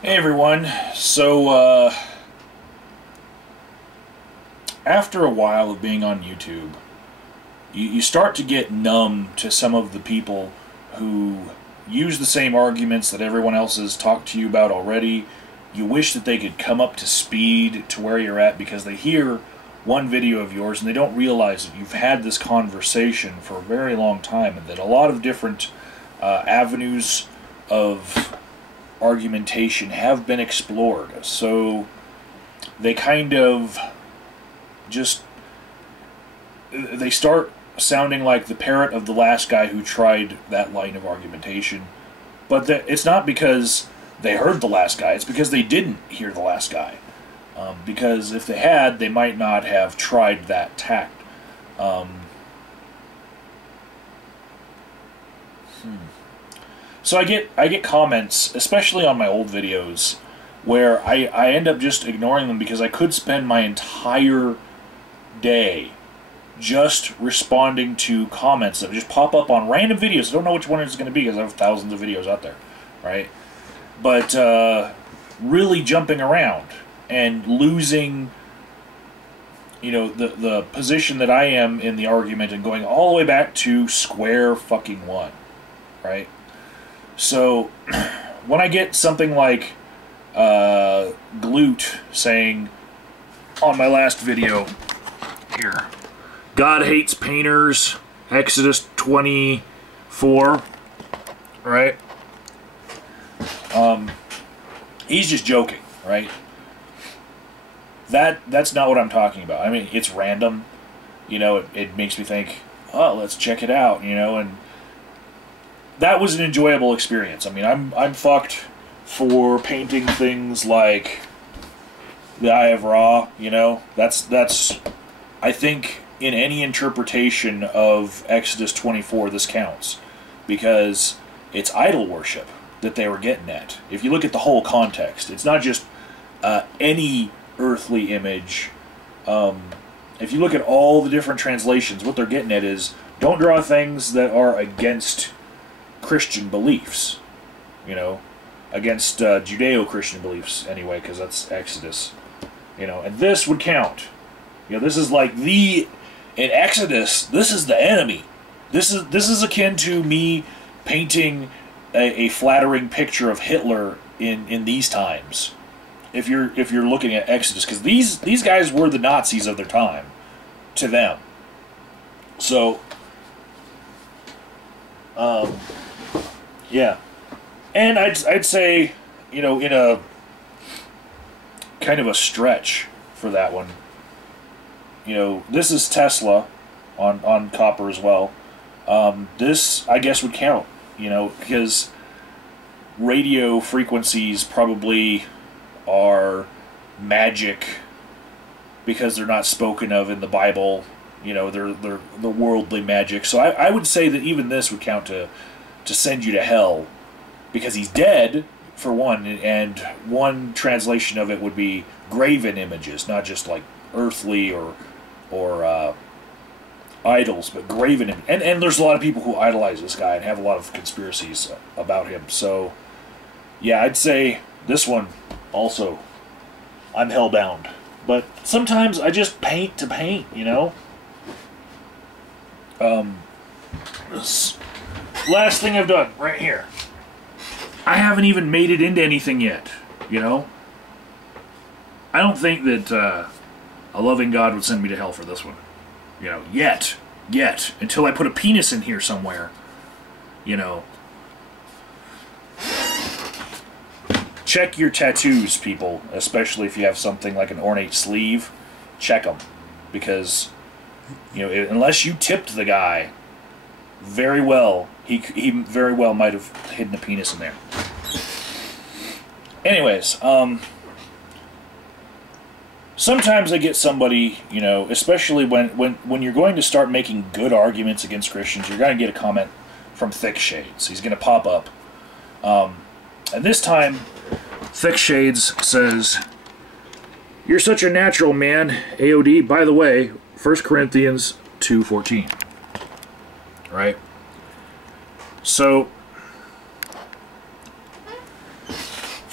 Hey everyone. After a while of being on YouTube, you start to get numb to some of the people who use the same arguments that everyone else has talked to you about already. You wish that they could come up to speed to where you're at because they hear one video of yours and they don't realize that you've had this conversation for a very long time and that a lot of different avenues of argumentation have been explored. So they kind of they start sounding like the parrot of the last guy who tried that line of argumentation. But it's not because they heard the last guy, it's because they didn't hear the last guy. Because if they had, they might not have tried that tact. So I get comments, especially on my old videos, where I end up just ignoring them because I could spend my entire day just responding to comments that just pop up on random videos. I don't know which one it's going to be because I have thousands of videos out there, right? But really jumping around and losing, the position that I am in the argument and going all the way back to square fucking one, right? So, when I get something like Glute saying on my last video here, God hates painters, Exodus 24, right? He's just joking, right? That's not what I'm talking about. I mean, it's random, it makes me think, oh, let's check it out, and that was an enjoyable experience. I mean, I'm fucked for painting things like the Eye of Ra, That's I think in any interpretation of Exodus 24 this counts because it's idol worship that they were getting at. If you look at the whole context, it's not just any earthly image. If you look at all the different translations, what they're getting at is don't draw things that are against Christian beliefs, against Judeo-Christian beliefs anyway, because that's Exodus, and this would count. This is like in Exodus, this is the enemy. This is akin to me painting a flattering picture of Hitler in these times. If you're looking at Exodus, because these guys were the Nazis of their time, to them. So, yeah, and I'd say, in a kind of a stretch for that one, this is Tesla on copper as well. This, I guess, would count, because radio frequencies probably are magic because they're not spoken of in the Bible. They're the worldly magic. So I would say that even this would count to send you to hell because he's dead, for one, and one translation of it would be graven images, not just like earthly or idols, but graven. And there's a lot of people who idolize this guy and have a lot of conspiracies about him. So, yeah, I'd say this one also, I'm hellbound. But sometimes I just paint to paint, This last thing I've done, right here. I haven't even made it into anything yet, I don't think that a loving God would send me to hell for this one. Yet, until I put a penis in here somewhere, Check your tattoos, people, especially if you have something like an ornate sleeve. Check them, because, unless you tipped the guy very well, he very well might have hidden a penis in there. Anyways, sometimes I get somebody, especially when you're going to start making good arguments against Christians, you're going to get a comment from Thick Shades. He's going to pop up. And this time, Thick Shades says, "You're such a natural, man, AOD. By the way, 1 Corinthians 2:14. Right? So,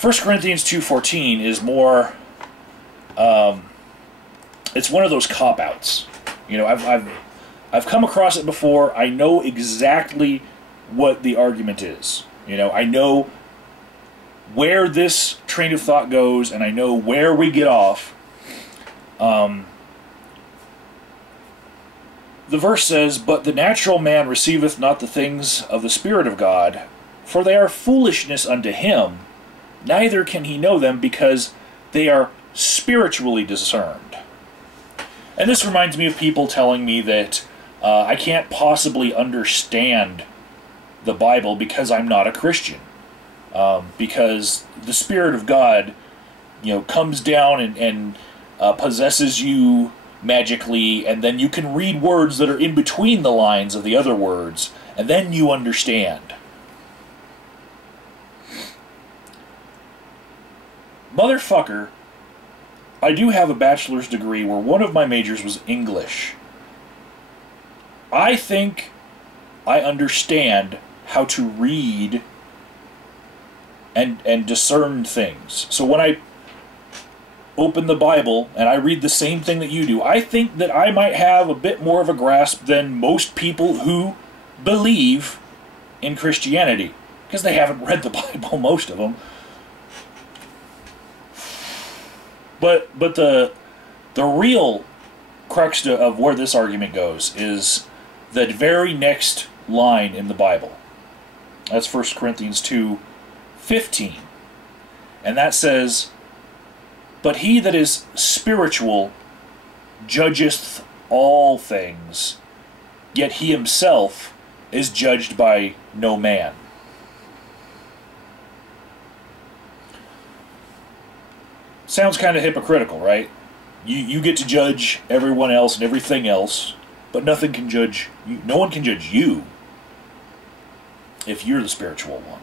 1 Corinthians 2:14 is more. It's one of those cop-outs. You know, I've come across it before. I know exactly what the argument is. You know, I know where this train of thought goes, and I know where we get off. The verse says, "But the natural man receiveth not the things of the Spirit of God, for they are foolishness unto him, neither can he know them, because they are spiritually discerned." And this reminds me of people telling me that I can't possibly understand the Bible because I'm not a Christian. Because the Spirit of God, you know, comes down and possesses you magically, and then you can read words that are in between the lines of the other words, and then you understand. Motherfucker, I do have a bachelor's degree where one of my majors was English. I think I understand how to read and discern things. So when I open the Bible and I read the same thing that you do, I think that I might have a bit more of a grasp than most people who believe in Christianity, because they haven't read the Bible, most of them. But the real crux of where this argument goes is the very next line in the Bible. That's 1 Corinthians 2:15. And that says, "But he that is spiritual judgeth all things, yet he himself is judged by no man." Sounds kind of hypocritical, right? You get to judge everyone else and everything else, but nothing can judge you. No one can judge you if you're the spiritual one.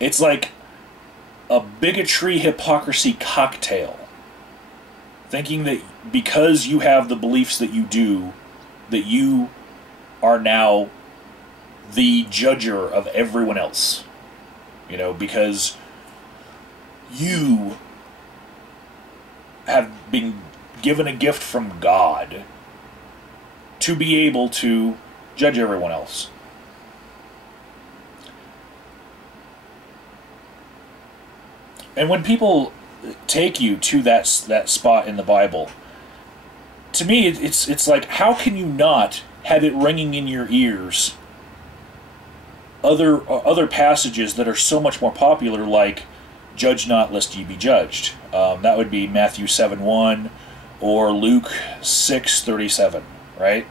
It's like a bigotry hypocrisy cocktail. Thinking that because you have the beliefs that you do, that you are now the judger of everyone else. You know, because you have been given a gift from God to be able to judge everyone else. And when people take you to that spot in the Bible, to me it's like, how can you not have it ringing in your ears other passages that are so much more popular, like "Judge not, lest ye be judged"? That would be Matthew 7:1 or Luke 6:37, right?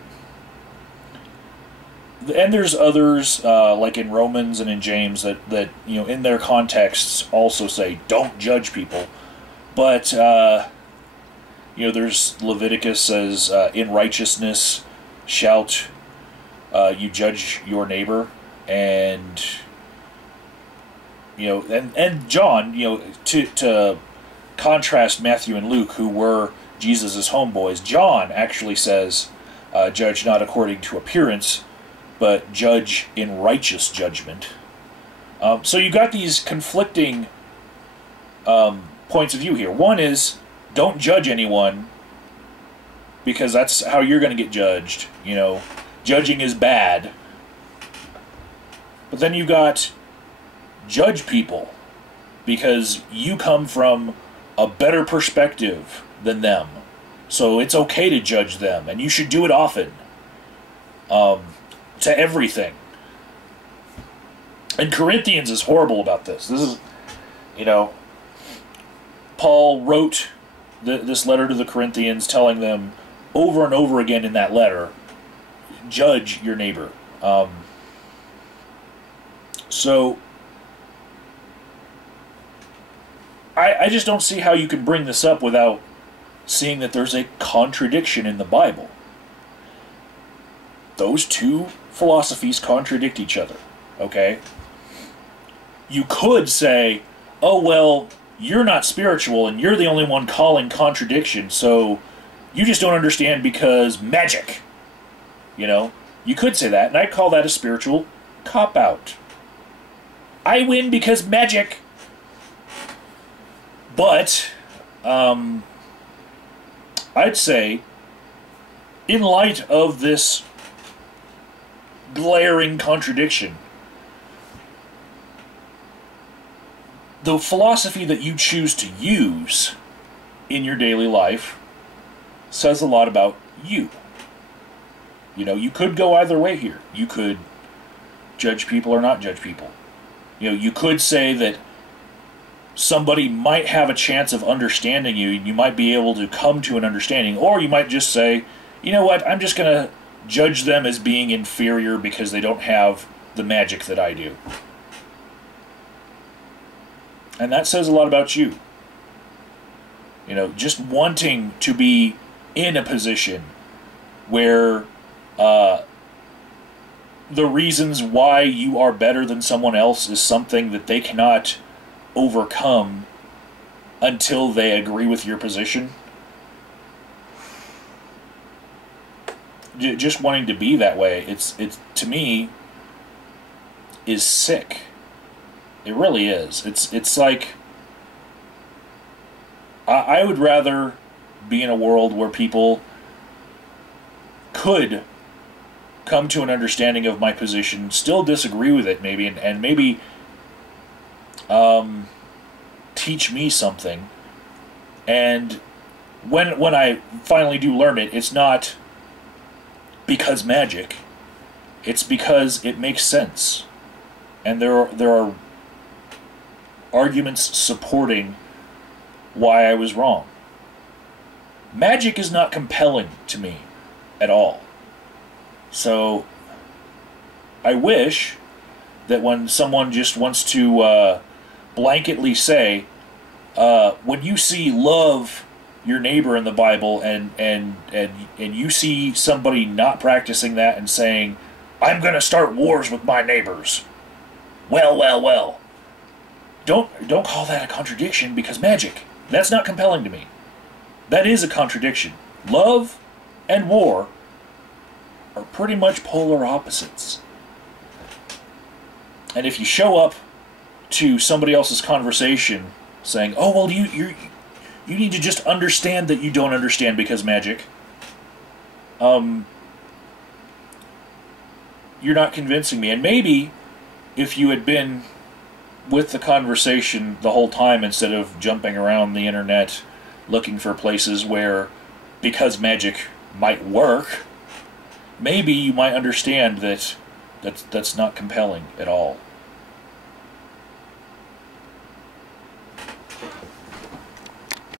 And there's others, like in Romans and in James, that you know, in their contexts also say don't judge people. But you know, there's Leviticus says, "In righteousness shalt you judge your neighbor," and you know, and John, you know, to contrast Matthew and Luke, who were Jesus' homeboys, John actually says, "Judge not according to appearance, but judge in righteous judgment." So you got these conflicting points of view here. One is, don't judge anyone, because that's how you're going to get judged. You know, judging is bad. But then you got, judge people, because you come from a better perspective than them. So it's okay to judge them, and you should do it often. To everything. And Corinthians is horrible about this. This is, you know, Paul wrote this letter to the Corinthians, telling them over and over again in that letter, judge your neighbor. So I just don't see how you can bring this up without seeing that there's a contradiction in the Bible. Those two philosophies contradict each other, okay? You could say, oh, well, you're not spiritual and you're the only one calling contradiction, so you just don't understand because magic. You know? You could say that, and I'd call that a spiritual cop-out. I win because magic. But I'd say, in light of this glaring contradiction, the philosophy that you choose to use in your daily life says a lot about you. You know, you could go either way here. You could judge people or not judge people. You know, you could say that somebody might have a chance of understanding you, and you might be able to come to an understanding, or you might just say, you know what, I'm just going to judge them as being inferior because they don't have the magic that I do. And that says a lot about you. You know, just wanting to be in a position where the reasons why you are better than someone else is something that they cannot overcome until they agree with your position. Just wanting to be that way, it's to me, is sick. It really is. It's like, I would rather be in a world where people could come to an understanding of my position, still disagree with it maybe, and maybe teach me something. And when I finally do learn it, it's not because magic. It's because it makes sense. And there are arguments supporting why I was wrong. Magic is not compelling to me at all. So I wish that when someone just wants to blanketly say, when you see love your neighbor in the Bible and you see somebody not practicing that and saying, I'm going to start wars with my neighbors. Well. Don't call that a contradiction, because magic, that's not compelling to me. That is a contradiction. Love and war are pretty much polar opposites. And if you show up to somebody else's conversation saying, oh, well, you need to just understand that you don't understand because magic, you're not convincing me. And maybe if you had been with the conversation the whole time instead of jumping around the internet looking for places where, because magic might work, maybe you might understand that that's not compelling at all.